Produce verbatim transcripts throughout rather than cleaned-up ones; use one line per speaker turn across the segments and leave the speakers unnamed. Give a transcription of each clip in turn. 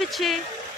ਪਿੱਛੇ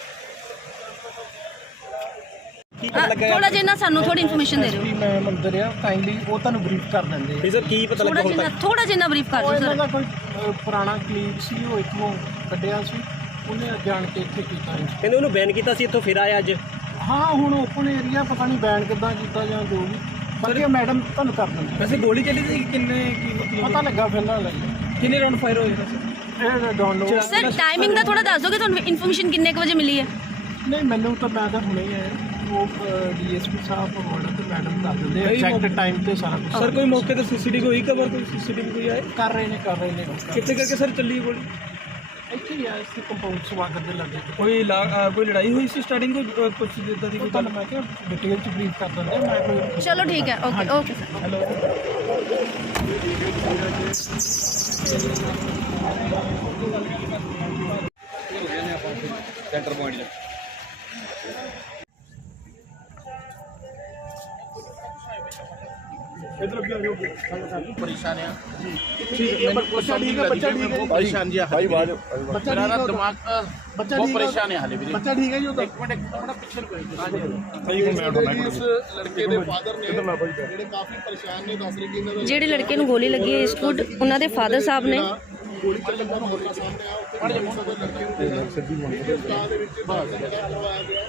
थोड़ा जिन्ना सानू थोड़ी इन्फॉर्मेशन दे रहे हो
मैं मंदिर है काइंडली वो ਤੁਹਾਨੂੰ ਬਰੀਫ ਕਰ ਦਿੰਦੇ
ਵੀ ਸਰ ਕੀ ਪਤਾ ਲੱਗਾ ਹੁਣ ਤੱਕ
थोड़ा जिन्ना ब्रीफ कर
ਉਹ
दो
ਇਹਨਾਂ
सर
ਦਾ ਕੋਈ ਪੁਰਾਣਾ ਕਲੀਪ ਸੀ ਉਹ ਇੱਥੋਂ ਕੱਢਿਆ ਸੀ ਉਹਨੇ ਜਾਣ ਕੇ ਇੱਥੇ ਕੀਤਾ ਸੀ।
ਕਹਿੰਦੇ ਉਹਨੂੰ ਬੈਨ ਕੀਤਾ ਸੀ ਇੱਥੋਂ ਫਿਰ ਆਇਆ ਅੱਜ
ਹਾਂ ਹੁਣ ਓਪਨ ਏਰੀਆ ਪਤਾ ਨਹੀਂ ਬੈਨ ਕਿੱਦਾਂ ਕੀਤਾ ਜਾਂ ਜੋ ਵੀ ਬਾਕੀ ਮੈਡਮ ਤੁਹਾਨੂੰ ਕਰ ਦਿੰਦੇ।
ਵੈਸੇ ਗੋਲੀ ਚੱਲੀ ਸੀ ਕਿੰਨੇ ਕੀ
ਪਤਾ ਲੱਗਾ ਫਿਲਹਾਲ
ਕਿੰਨੇ ਰਾਉਂਡ ਫਾਇਰ ਹੋਏ
ਇਹ ਡੋਂਟ ਨੋ
सर टाइमिंग ਦਾ ਥੋੜਾ ਦੱਸ ਦੋਗੇ ਤੁਹਾਨੂੰ ਇਨਫੋਰਮੇਸ਼ਨ ਕਿੰਨੇ ਕੁ ਵਜੇ ਮਿਲੀ ਹੈ?
ਨਹੀਂ ਮੈਨੂੰ ਤਾਂ ਮੈਂ ਤਾਂ ਹੁਣੇ ਹੀ ਆਇਆ ਉਹ ਡੀਐਸਪੀ ਸਾਹਿਬ ਹੋਣਾ ਤੇ ਮੈਡਮ ਦੱਸ ਦਿੰਦੇ ਐਗਜ਼ੈਕਟ ਟਾਈਮ ਤੇ ਸਾਰਾ ਕੁਝ।
ਸਰ ਕੋਈ ਮੌਕੇ ਤੇ ਸੀਸੀਟੀਵੀ ਹੋਈ ਕਵਰ ਕੋਈ ਸੀਸੀਟੀਵੀ ਕੋਈ ਆਏ
ਕਰ ਰਹੇ ਨੇ ਕਰ ਰਹੇ ਨੇ
ਕਿੱਥੇ ਕਰਕੇ ਸਰ ਚੱਲੀ ਗੋਲੀ
ਇੱਥੇ ਹੀ ਆ ਇਸ ਕੰਪਾਊਂਡ ਸਵਾਗਤ ਦੇ ਲੱਗੇ
ਕੋਈ ਕੋਈ ਲੜਾਈ ਹੋਈ ਸੀ ਸਟਾਰਟਿੰਗ ਕੋਈ ਕੁਝ ਦਿੱਤਾ ਦੀ ਕੋਈ
ਤੁਹਾਨੂੰ ਮੈਂ ਕਿਹਾ ਡਿਟੇਲ ਚ ਬਰੀਫ ਕਰ ਦਿੰਦੇ ਮੈਂ ਕੋਈ
ਚਲੋ ਠੀਕ ਹੈ okay okay sir
hello
centre point
परेशान है
ठीक है बच्चा ठीक है बच्चा ठीक है
परेशान जी भाई बात
बच्चा
मेरा
ठीक है
दिमाग का
बच्चा
बहुत
ठीक है
परेशान है हाले भी
बच्चा ठीक है जो तो
एक मिनट एक मिनट पिक्चर को
इस लड़के ਦੇ ਫਾਦਰ ਨੇ ਜਿਹੜੇ ਕਾਫੀ ਪਰੇਸ਼ਾਨ ਨੇ ਦੱਸ ਰਹੇ ਕਿ ਇਹਨਾਂ
ਜਿਹੜੇ ਲੜਕੇ ਨੂੰ ਗੋਲੀ ਲੱਗੀ ਹੈ ਈਸਟਵੁੱਡ ਉਹਨਾਂ ਦੇ ਫਾਦਰ ਸਾਹਿਬ ਨੇ
ਗੋਲੀ ਚੱਲਣ ਦਾ ਮਾਮਲਾ ਸਾਹਮਣੇ ਆਇਆ ਉੱਥੇ ਲੜਕੇ ਨੂੰ ਸਿੱਧੀ ਮੰਗ ਦੇ ਵਿੱਚ ਬਾਹਰ ਲਗਾਇਆ ਗਿਆ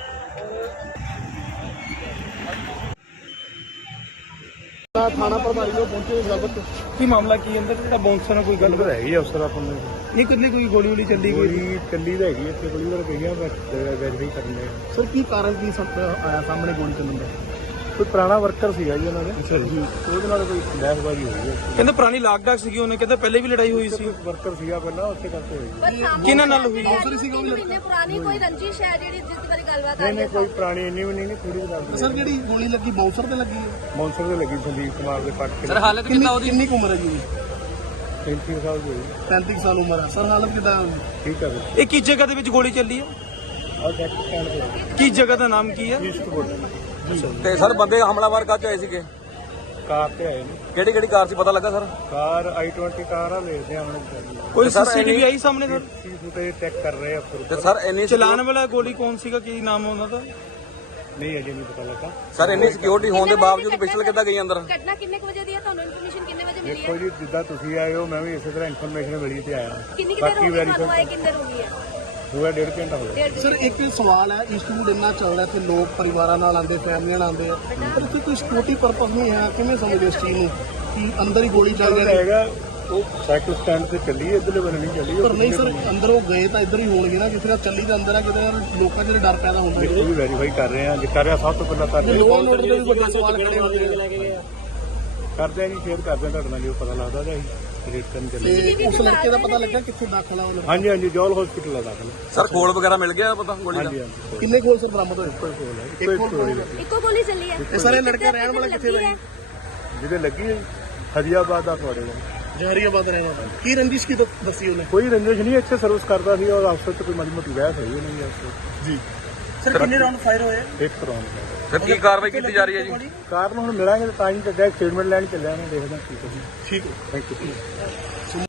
थाना प्रभारी लोग पहुंचे गलत
ਕੀ ਮਾਮਲਾ ਕੀ ਅੰਦਰ ਜਿਹੜਾ ਬਾਉਂਸਰ ਨਾਲ ਕੋਈ ਗੱਲ
ਗੱਲ ਹੈਗੀ ਆ ਉਸ ਤਰ੍ਹਾਂ ਆਪਾਂ ਨੂੰ
ਇਹ ਕਿੰਨੇ ਕੋਈ ਗੋਲੀ ਗੋਲੀ ਚੱਲੀ ਗਈ
ਗੋਲੀ ਚੱਲੀ ਤਾਂ ਹੈਗੀ ਇੱਥੇ ਗੋਲੀ ਵਾਰ ਗਈ ਆ ਬਸ ਵੈਰੀਫਾਈ ਕਰਨੇ ਆ
ਸਰ ਕੀ ਕਾਰਨ ਕੀ ਸਭ ਆਇਆ ਸਾਹਮਣੇ ਗੋਲੀ ਚੱਲਣ ਦਾ
ਕੋਈ ਪੁਰਾਣਾ ਵਰਕਰ ਸੀਗਾ ਜੀ ਉਹਨਾਂ ਦੇ ਜੀ ਉਹਦੇ ਨਾਲ ਕੋਈ ਬਹਿਸਬਾਜ਼ੀ ਹੋਈ ਹੈ
ਕਹਿੰਦੇ ਪੁਰਾਣੀ ਲਾਗ ਡਾਕ ਸੀਗੀ ਉਹਨੇ ਕਹਿੰਦੇ ਪਹਿਲੇ ਵੀ ਲੜਾਈ ਹੋਈ ਸੀ
ਵਰਕਰ ਸੀਗਾ ਪਹਿਲਾਂ ਉੱਥੇ ਕਰਕੇ ਹੋਈ
ਕਿਹਨਾਂ ਨਾਲ ਹੋਈ
ਮਹੀਨੇ ਪੁਰਾਣੀ ਕੋਈ ਰੰਜਿਸ਼ ਹੈ ਜਿਹੜੀ ਜਿੱਦ ਬਾਰੇ ਗੱਲਬਾਤ
ਨਹੀਂ ਨਹੀਂ ਕੋਈ ਪੁਰਾਣੀ ਇੰਨੀ ਵੀ ਨਹੀਂ ਨਹੀਂ ਥੋੜੀ ਗੱਲ
ਸਰ ਜਿਹੜੀ ਗੋਲੀ ਲੱਗੀ ਬਾਉਂਸਰ ਤੇ ਲੱਗੀ ਹੈ
ਮੌਨਸਰ ਦੇ ਲੱਗੀ ਸੰਦੀਪ ਕੁਮਾਰ ਦੇ ਪੱਟ ਕੇ
ਸਰ ਹਾਲਤ ਕਿੰਨਾ ਉਹਦੀ
ਕਿੰਨੀ ਕੁ ਉਮਰ ਹੈ ਜੀ
ਪੈਂਤੀ ਸਾਲ ਦੀ ਹੋਈ
ਪੈਂਤੀ ਸਾਲ ਉਮਰ ਹੈ ਸਰ ਹਾਲਤ ਕਿਦਾਂ
ਠੀਕ ਹੈ
ਇਹ ਕਿਸ ਜਗ੍ਹਾ ਦੇ ਵਿੱਚ ਗੋਲੀ ਚੱਲੀ ਹੈ
ਆ ਚੈੱਕ ਸਟੈਂਡ ਤੇ
ਕਿਸ ਜਗ੍ਹਾ ਦਾ ਨਾਮ ਕੀ ਹੈ
ਈਸਟ ਬੋਰਡ
ਤੇ ਸਰ ਬੰਦੇ ਹਮਲਾਵਰ ਕਾਹ ਚ ਆਏ ਸੀਗੇ
ਕਾਰ ਤੇ ਆਏ ਨੇ
ਕਿਹੜੀ ਕਿਹੜੀ ਕਾਰ ਸੀ ਪਤਾ ਲੱਗਾ ਸਰ
ਕਾਰ ਆਈ ਟਵੰਟੀ ਕਾਰ ਆ ਲੈਦੇ ਆ ਹੁਣ
ਕੋਈ ਸੀਸੀਟੀਵੀ ਆਈ ਸਾਹਮਣੇ ਸਰ
ਸੀ ਫੁਟੇਜ ਚੈੱਕ ਕਰ ਰਹੇ ਆ ਫਿਰ
ਤੇ ਸਰ ਇੰਨੀ
ਚਲਾਨ ਵਾਲਾ ਗੋਲੀ ਕੌਣ ਸੀਗਾ ਕੀ ਨਾਮ ਉਹਨਾਂ ਦਾ
ਨਹੀਂ ਅਜੇ ਨਹੀਂ ਪਤਾ ਲੱਗਾ
ਸਰ ਇੰਨੀ ਸਿਕਿਉਰਿਟੀ ਹੋਣ ਦੇ ਬਾਵਜੂਦ ਪਿਸਟਲ ਕਿੱਦਾਂ ਗਈ ਅੰਦਰ
ਘਟਨਾ ਕਿੰਨੇ ਕੁ ਵਜੇ ਦੀ ਹੈ ਤੁਹਾਨੂੰ ਇਨਫੋਰਮੇਸ਼ਨ ਕਿੰਨੇ ਵਜੇ ਮਿਲੀ
ਦੇਖੋ
ਹੈ
ਜੀ ਜਿੱਦਾਂ ਤੁਸੀਂ ਆਏ ਹੋ ਮੈਂ ਵੀ ਇਸੇ ਤਰ੍ਹਾਂ ਇਨਫੋਰਮੇਸ਼ਨ ਮਿਲੀ ਤੇ ਆਇਆ
ਕਿੰਨੀ ਕੁ ਦੇਰ ਹੋ ਗਈ ਤੁਹਾਨੂੰ ਆਏ ਕਿੰਨੇ ਦੇਰ ਹੋ ਗਈ ਹੈ
ਪੂਰਾ ਡੇਢ ਘੰਟਾ ਹੋ ਗਿਆ
ਸਰ ਇੱਕ ਸਵਾਲ ਹੈ ਈਸਟਵੁੱਡ ਇੰਨਾ ਚੱਲਦਾ ਇੱਥੇ ਲੋਕ ਪਰਿਵਾਰਾਂ ਨਾਲ ਆਉਂਦੇ ਫੈਮਲੀਆਂ ਨਾਲ ਆਉਂਦੇ ਆ ਪਰ ਇੱਥੇ ਕੋਈ ਸਕਿਉਰਟੀ ਪਰਪਸ ਨਹੀਂ ਹੈ ਕਿਵੇਂ ਸਮਝਦੇ ਇਸ ਚੀਜ਼ ਨੂੰ ਕਿ ਅੰਦਰ ਹੀ ਗੋਲੀ ਚੱਲ ਰਹੀ ਹੈ
ਹੈਗਾ ਉਹ ਸਾਈਕਲ ਸਟੈਂਡ ਤੇ ਚੱਲੀ ਇਧਰਲੇ ਬੰਨੇ ਨਹੀਂ ਚੱਲੀ
ਪਰ ਨਹੀਂ ਸਰ ਅੰਦਰ ਉਹ ਗਏ ਤਾਂ ਇੱਧਰ ਹੀ ਹੋਣਗੇ ਨਾ ਕਿਸੇ ਦਾ ਚੱਲੀ ਤਾਂ ਅੰਦਰ ਆ ਕਿਤੇ ਨਾਲ ਲੋਕਾਂ 'ਚ ਡਰ ਪੈਦਾ ਹੁੰਦਾ
ਉਹ ਵੀ ਵੈਰੀਫਾਈ ਕਰ ਰਹੇ ਆ ਜੇ ਕਰ ਰਿਹਾ ਸਭ ਤੋਂ ਪਹਿਲਾਂ ਕਰ ਰਹੇ
ਲੋਨ ਨੋਟ ਦੇ ਵੀ ਵੱਡੇ ਸਵਾਲ ਖੜੇ ਹੁੰਦੇ ਆ
ਕਰਦੇ ਆ ਜੀ ਸ਼ੇਅਰ ਕਰਦੇ ਆ ਤੁਹਾਡੇ ਨਾਲ ਜੋ ਪਤਾ ਲੱਗਦਾ ਤਾਂ ਅਸੀਂ ਰੇਟ ਕਰਨ ਚੱਲੇ
ਤੇ ਉਸ ਲੜਕੇ ਦਾ ਪਤਾ ਲੱਗਾ ਕਿੱਥੇ ਦਾਖਲ ਆ ਉਹ ਲੜਕਾ?
ਹਾਂਜੀ ਹਾਂਜੀ ਜੋਲ ਹਸਪੀਟਲ ਆ ਦਾਖਲ
ਸਰ ਖੋਲ ਵਗੈਰਾ ਮਿਲ ਗਿਆ ਪਤਾ ਗੋਲੀ ਦਾ
ਹਾਂਜੀ ਹਾਂਜੀ
ਕਿੰਨੇ ਕੋਲ ਸਰ ਬਰਾਮਦ ਹੋਏ
ਕੋਈ ਕੋਲ ਹੈ ਕੋਈ ਸਟੋਰੀ ਨਹੀਂ
ਇੱਕੋ ਗੋਲੀ ਚੱਲੀ ਹੈ
ਤੇ ਸਰ ਇਹ ਲੜਕਾ ਰਹਿਣ ਵਾਲਾ ਕਿੱਥੇ ਦਾ
ਜਿਹਦੇ ਲੱਗੀ ਹੈ ਹਰੀਆਬਾਦ ਦਾ ਤੁਹਾਡੇ ਦਾ
ਜ਼ਹਰੀਆਬਾਦ ਰਹਿਣ ਵਾਲਾ ਕੀ ਰੰਜਿਸ਼ ਕੀ ਦੱਸੀ ਉਹਨੇ
ਕੋਈ ਰੰਜਿਸ਼ ਨਹੀਂ ਇੱਥੇ ਸਰਵਿਸ ਕਰਦਾ ਸੀ ਔਰ ਅਫਸਰ ਤੇ ਕੋਈ ਮਾੜੀ ਮੋਟੀ ਬਹਿਸ ਹੋਈ ਨਹੀਂ ਅਫਸਰ
ਜੀ
ਸਰ ਕਿੰਨੇ ਰਾਉਂਡ ਫਾਇਰ ਹੋਏ
ਇੱਕ ਰੌਂਡ
ਸਰ ਕੀ ਕਾਰਵਾਈ ਕੀਤੀ ਜਾ ਰਹੀ ਹੈ ਜੀ
ਕਾਰਨ ਹੁਣ ਮਿਲਾਂਗੇ ਤਾਂ ਹੀ ਤਾਂ ਸਟੇਟਮੈਂਟ ਲੈਣ ਚੱਲਿਆ ਨੇ ਦੇਖਦਾ ਕੀ ਕਰੀ
ਠੀਕ ਹੈ
ਥੈਂਕ ਯੂ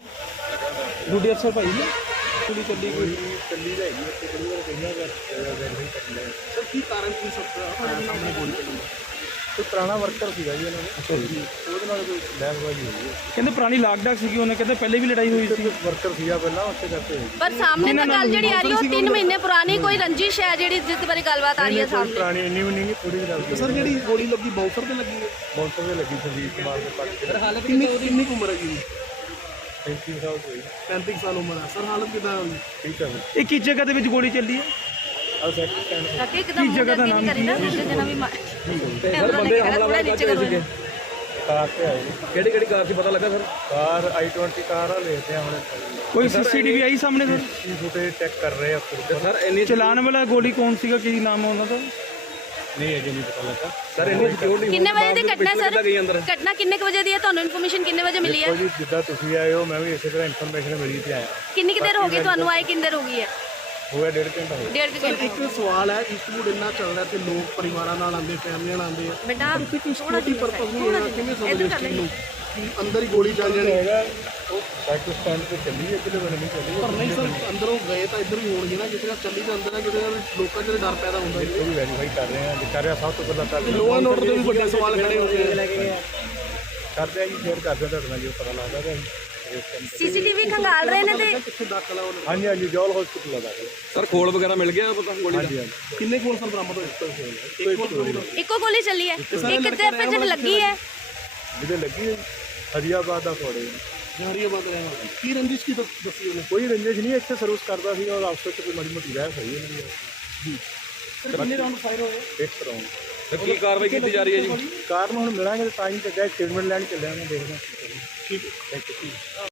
ਡਿਊਟੀ ਅਫਸਰ ਭਾਈ ਨੇ ਗੋਲੀ ਚੱਲੀ ਗਈ
ਚੱਲੀ ਤਾਂ ਹੈਗੀ ਇੱਥੇ ਬੜੀ ਵਾਰ ਕਹੀਆਂ ਵੈਰੀਫਾਈ ਕਰਨਾ
ਸਰ ਕੀ ਕਾਰਨ ਕੀ ਸਭ ਸਾਹਮਣੇ ਗੋਲੀ ਚੱਲੀ
ਕੋਈ ਪੁਰਾਣਾ ਵਰਕਰ ਸੀਗਾ ਜੀ ਉਹਨਾਂ ਦੇ ਉਹਦੇ ਨਾਲ ਕੋਈ ਬਹਿਸਬਾਜ਼ੀ ਹੋਈ ਹੈ
ਕਹਿੰਦੇ ਪੁਰਾਣੀ ਲਾਗ ਡਾਕ ਸੀਗੀ ਉਹਨੇ ਕਹਿੰਦੇ ਪਹਿਲੇ ਵੀ ਲੜਾਈ ਹੋਈ ਸੀ
ਵਰਕਰ ਸੀਗਾ ਪਹਿਲਾਂ ਉੱਥੇ ਕਰਕੇ ਹੋਈ
ਪਰ ਸਾਹਮਣੇ ਤਾਂ ਗੱਲ ਜਿਹੜੀ ਆ ਰਹੀ ਉਹ ਤਿੰਨ ਮਹੀਨੇ ਪੁਰਾਣੀ ਕੋਈ ਰੰਜਿਸ਼ ਹੈ ਜਿਹੜੀ ਜਿੱਦ ਬਾਰੇ ਗੱਲਬਾਤ ਆ ਰਹੀ ਹੈ
ਕੋਈ
ਸਾਹਮਣੇ
ਪੁਰਾਣੀ ਇੰਨੀ ਵੀ ਨਹੀਂ ਥੋੜੀ ਗੱਲ
ਸਰ ਜਿਹੜੀ ਗੋਲੀ ਲੱਗੀ ਬਾਉਂਸਰ ਤੇ ਲੱਗੀ ਹੈ
ਮੌਨਸਰ ਦੇ ਲੱਗੀ ਸੰਦੀਪ ਕੁਮਾਰ ਦੇ ਪੱਟ ਕੇ
ਕਿੰਨੀ ਕਿੰਨੀ ਕੁ ਉਮਰ ਹੈ ਜੀ
ਪੈਂਤੀ ਸਾਲ ਦੀ ਹੋਈ
ਪੈਂਤੀ ਸਾਲ ਉਮਰ ਹੈ ਸਰ ਹਾਲਤ ਕਿਦਾਂ ਹੋਈ
ਠੀਕ ਹੈ
ਇਹ ਕਿਸ ਜਗ੍ਹਾ ਦੇ ਵਿੱਚ ਗੋਲੀ ਚੱਲੀ ਹੈ
ਆ ਸਾਈਕਲ ਸਟੈਂਡ
ਕਾਕੇ ਇੱਕਦਮ ਜਗ੍ਹਾ ਦਾ ਨਾਮ ਕਰੀ ਨਾ ਦੂਜੇ ਜਣਾ ਵੀ
ਸਰ ਬੰਦੇ ਹਮਲਾਵਰ ਕਾਹ ਚ ਆਏ ਸੀਗੇ
ਕਾਰ ਤੇ ਆਏ ਨੇ
ਕਿਹੜੀ ਕਿਹੜੀ ਕਾਰ ਸੀ ਪਤਾ ਲੱਗਾ ਸਰ
ਕਾਰ ਆਈ ਟਵੰਟੀ ਕਾਰ ਆ ਲੈਦੇ ਆ ਹੁਣ
ਕੋਈ ਸੀਸੀਟੀਵੀ ਆਈ ਸਾਹਮਣੇ ਸਰ
ਸੀ ਫੁਟੇਜ ਚੈੱਕ ਕਰ ਰਹੇ ਆ ਫਿਰ
ਸਰ ਇੰਨੀ
ਚਲਾਨ ਵਾਲਾ ਗੋਲੀ ਕੌਣ ਸੀਗਾ ਕੀ ਨਾਮ ਉਹਨਾਂ ਦਾ
ਨਹੀਂ ਅਜੇ ਨਹੀਂ ਪਤਾ ਲੱਗਾ
ਸਰ ਇੰਨੀ ਸਿਕਿਉਰਿਟੀ
ਕਿੰਨੇ ਵਜੇ ਦੀ ਘਟਨਾ ਸਰ
ਗਈ ਅੰਦਰ
ਘਟਨਾ ਕਿੰਨੇ ਕੁ ਵਜੇ ਦੀ ਹੈ ਤੁਹਾਨੂੰ ਇਨਫੋਰਮੇਸ਼ਨ ਕਿੰਨੇ ਵਜੇ ਮਿਲੀ ਹੈ
ਦੇਖੋ ਜੀ ਜਿੱਦਾਂ ਤੁਸੀਂ ਆਏ ਹੋ ਮੈਂ ਵੀ ਇਸੇ ਤਰ੍ਹਾਂ ਇਨਫੋਰਮੇਸ਼ਨ ਮਿਲੀ ਤੇ ਆਇਆ
ਕਿੰਨੀ ਕੁ ਦੇਰ ਹੋ ਗਈ ਤੁਹਾਨੂੰ ਆਏ ਕਿੰਨੀ ਦੇਰ ਹੋ ਗਈ ਹੈ
ਹੋਇਆ ਡੇਢ ਘੰਟਾ ਹੋਇਆ।
ਡੇਢ ਕੁ ਘੰਟੇ
ਇੱਕ ਸਵਾਲ ਹੈ ਈਸਟਵੁੱਡ ਇੰਨਾ ਚੱਲਦਾ ਤੇ ਲੋਕ ਪਰਿਵਾਰਾਂ ਨਾਲ ਆਉਂਦੇ ਫੈਮਲੀਆਂ ਨਾਲ ਆਉਂਦੇ ਆ
ਬੇਟਾ
ਇੱਥੇ ਕੋਈ ਸਿਕਿਉਰਿਟੀ ਪਰਪਸ ਨਹੀਂ ਹੈ ਕਿਵੇਂ ਸਮਝਦੇ ਇਸ ਚੀਜ਼ ਨੂੰ ਕਿ ਅੰਦਰ ਹੀ ਗੋਲੀ ਚੱਲ ਜਾਣੀ
ਹੈਗਾ ਉਹ ਸਾਈਕਲ ਸਟੈਂਡ ਤੇ ਚੱਲੀ ਇੱਧਰਲੇ ਬੰਨੇ ਨਹੀਂ ਚੱਲੀ
ਪਰ ਨਹੀਂ ਸਰ ਅੰਦਰੋਂ ਗਏ ਤਾਂ ਇੱਧਰ ਹੀ ਹੋਣਗੇ ਨਾ ਕਿਸੇ ਦਾ ਚੱਲੀ ਤਾਂ ਅੰਦਰ ਆ ਕਿਸੇ ਦਾ ਲੋਕਾਂ 'ਚ ਡਰ ਪੈਦਾ ਹੁੰਦਾ ਜੀ
ਉਹ ਵੀ ਵੈਰੀਫਾਈ ਕਰ ਰਹੇ ਆ ਜੇ ਕਰ ਰਿਹਾ ਸਭ ਤੋਂ ਪਹਿਲਾਂ ਤਾਂ
ਲੋਅ ਐਂਡ ਆਰਡਰ ਦੇ ਵੀ ਵੱਡੇ ਸਵਾਲ ਖੜੇ ਹੋ ਗਏ
ਕਰਦੇ ਆ ਜੀ ਸ਼ੇਅਰ ਕਰਦੇ ਆ ਤੁਹਾਡੇ ਨਾਲ ਜੋ ਪਤਾ ਲੱਗਦਾ ਤਾਂ
ਸੀਸੀਟੀਵੀ ਖੰਗਾਲ ਰਹੇ ਨੇ ਤੇ
ਕਿੱਥੇ ਦਾਖਲ ਆ ਉਹ
ਹਾਂਜੀ ਹਾਂਜੀ ਜੋਲ ਹਸਪੀਟਲ ਦਾ ਦਾਖਲ
ਸਰ ਖੋਲ ਵਗੈਰਾ ਮਿਲ ਗਿਆ ਪਤਾ ਗੋਲੀ ਦਾ?
ਹਾਂਜੀ ਹਾਂਜੀ
ਕਿੰਨੇ ਕੋਲ ਸਰ ਬਰਾਮਦ ਹੋਏ ਇੱਕ ਕੋਲ ਗੋਲੀ ਦਾ
ਇੱਕੋ ਗੋਲੀ ਚੱਲੀ ਹੈ ਇੱਕ ਤੇ ਫਿਰ ਜਦ ਲੱਗੀ ਹੈ
ਜਿਹਦੇ ਲੱਗੀ ਹੈ ਹਰੀਆਬਾਦ ਦਾ ਕੋੜੇ
ਜਹਰੀਆਬਾਦ ਰਹਿਣਾ ਕੀ ਰੰਜਿਸ਼ ਕੀ ਦੱਸ- ਦੱਸੀ ਉਹਨੇ
ਕੋਈ ਰੰਜਿਸ਼ ਨਹੀਂ ਇੱਥੇ ਸਰਵਿਸ ਕਰਦਾ ਸੀਗਾ ਔਰ ਅਫਸਰ ਚ ਕੋਈ ਮਾੜੀ ਮੋਟੀ ਰਹਿ ਹੋਈ ਇਹਨਾਂ ਦੀ
ਸਰ ਕਿੰਨੇ ਰਾਉਂਡ ਫਾਇਰ ਹੋਏ
ਇੱਕ ਰਾਉਂਡ
ਤੇ ਕੀ ਕਾਰਵਾਈ ਕੀਤੀ ਜਾ ਰਹੀ ਹੈ ਜੀ?
ਕਾਰਨ ਹੁਣ ਮਿਲਾਂਗੇ ਤਾਂ ਟਾਈਮ ਤੇ ਗਏ ਸਟੇਟਮੈਂਟ ਲੈਣ ਚੱਲਿਆ ਮੈਂ ਦੇਖਦਾ
ਠੀਕ ਹੈ